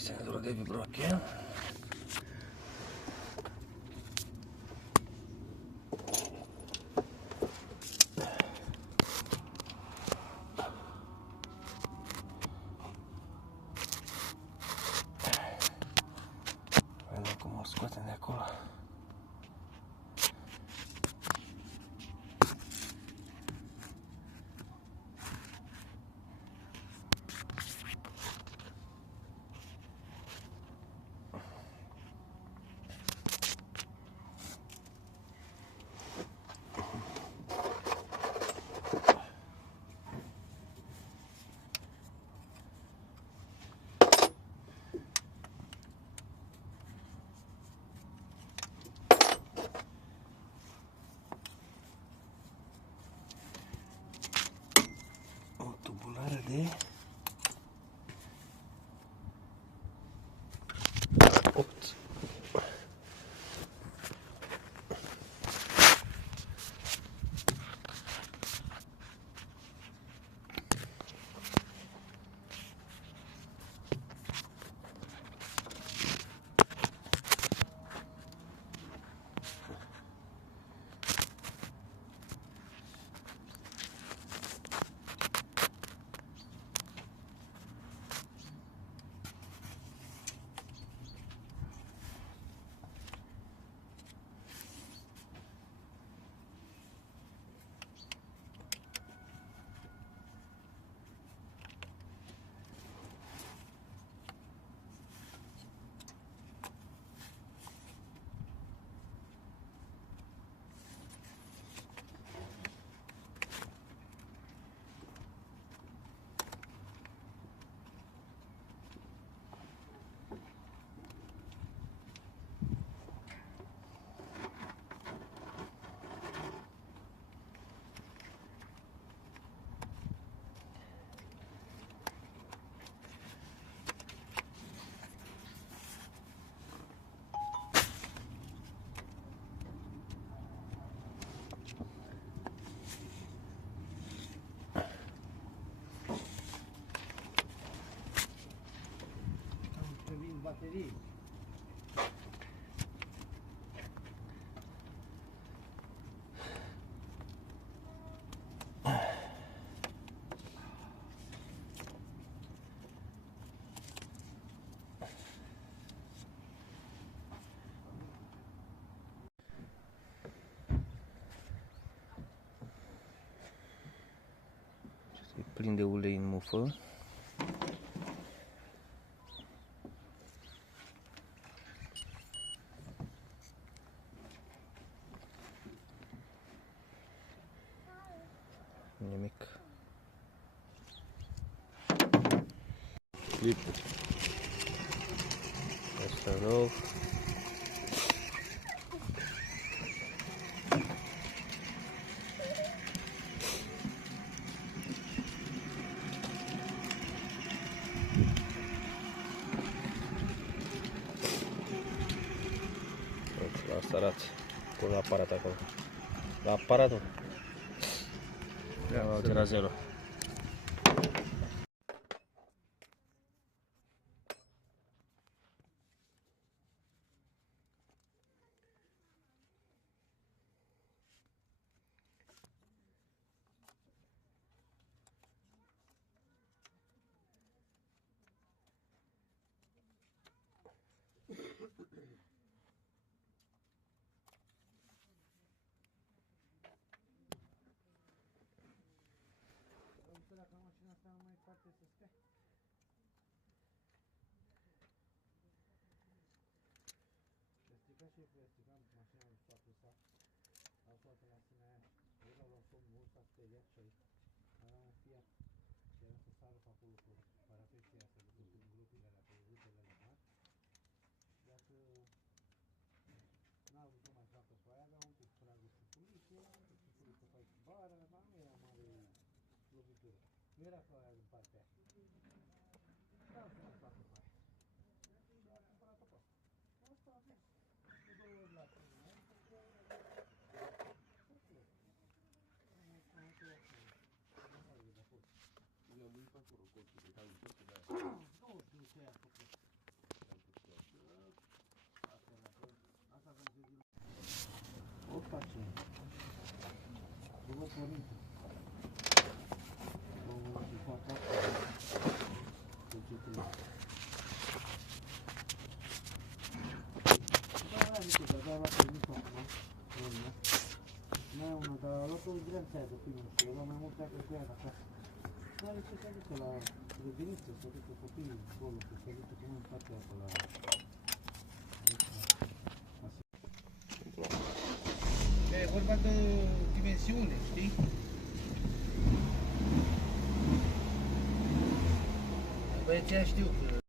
senzorul de vibroche. Vedem cum o scoatem de acolo. O tubulară de 8. Baterii. E plin de ulei în mufă. Nimic. Clip. Asta nou. Asta arată cu aparat acolo. La aparatul. La 0. Dacă mașina asta nu mai poate să stea. Stricat și stricat mașina în toată sa. A toată la sine aia. Eu l-au luat somnul, s-a speriat și aici. Era un Fiat. Și era să sară pe acolo cu parapeția asta de pe grupile alea, pe rutele alea mari. Dacă n-a vrut să mai facă pe aia, avea un pic pragul și poliție, să faci bara, dar nu era mare lovitură. Nu era ca aia din partea aia. Da, să mai facă pe aia. Și a cumpărat-o pe asta. Asta a fost. Cu 2 ori la tine. Eu am uit pe acolo, colțul de care nu știu ce a făcut. aia de primul și mai mult pleacă cu ea acasă. Nu are ce se ducă la grădiniță, să ducă copiii acolo, să se ducă cum în partea aia pe la... E vorba de dimensiune, știi? Băi, ce știu că